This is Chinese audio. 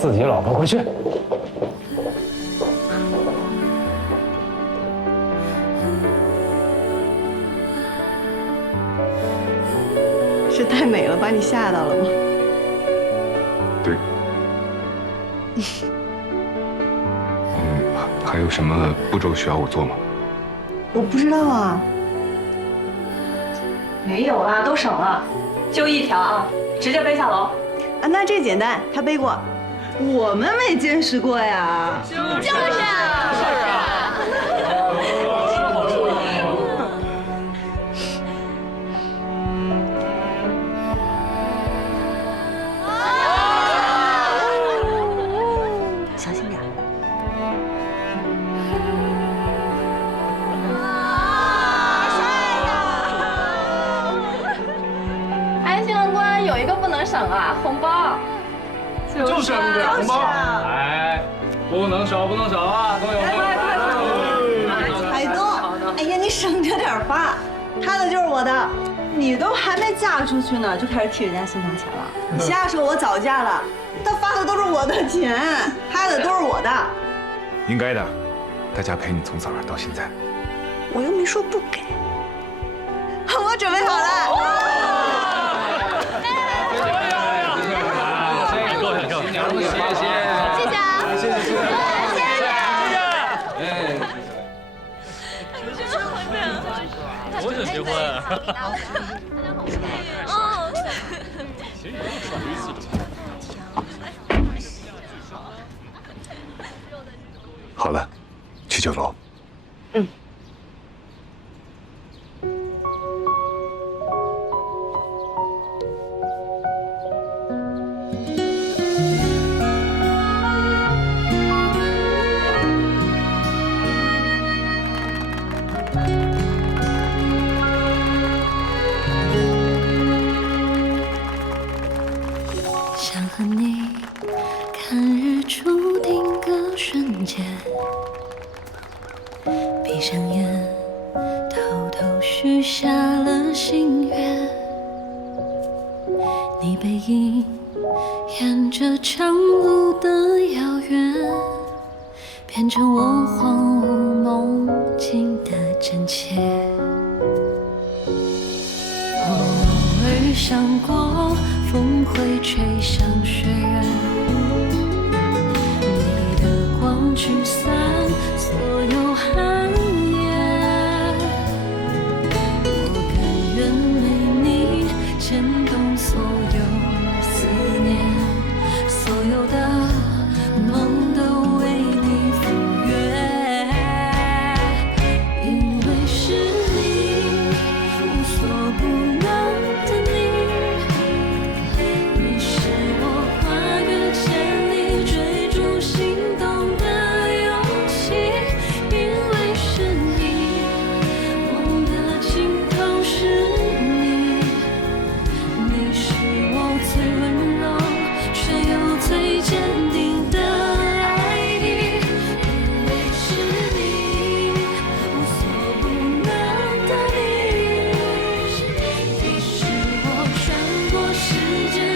自己老婆，回去！是太美了，把你吓到了吗？对。嗯，还有什么步骤需要我做吗？我不知道啊。没有啦，都省了，就一条啊，直接背下楼。啊，那这简单，他背过，我们没见识过呀。就是啊，是啊。小心点。安新郎官有一个不能省啊，红包。就是红包，哎，不能少，不能少啊，都有。海东，哎呀，你省着点发，他的就是我的，你都还没嫁出去呢，就开始替人家心疼钱了。你瞎说，我早嫁了，他发的都是我的钱，他的都是我的，应该的，大家陪你从早上到现在。我又没说不给。我准备好了。谢谢，谢谢，谢谢谢，谢谢，谢谢。多想结婚。好了，去酒楼。想和你看日出定格瞬间，闭上眼，偷偷许下了心愿。你背影沿着长路的遥远，变成我想过，风会吹向雪原，你的光驱散时间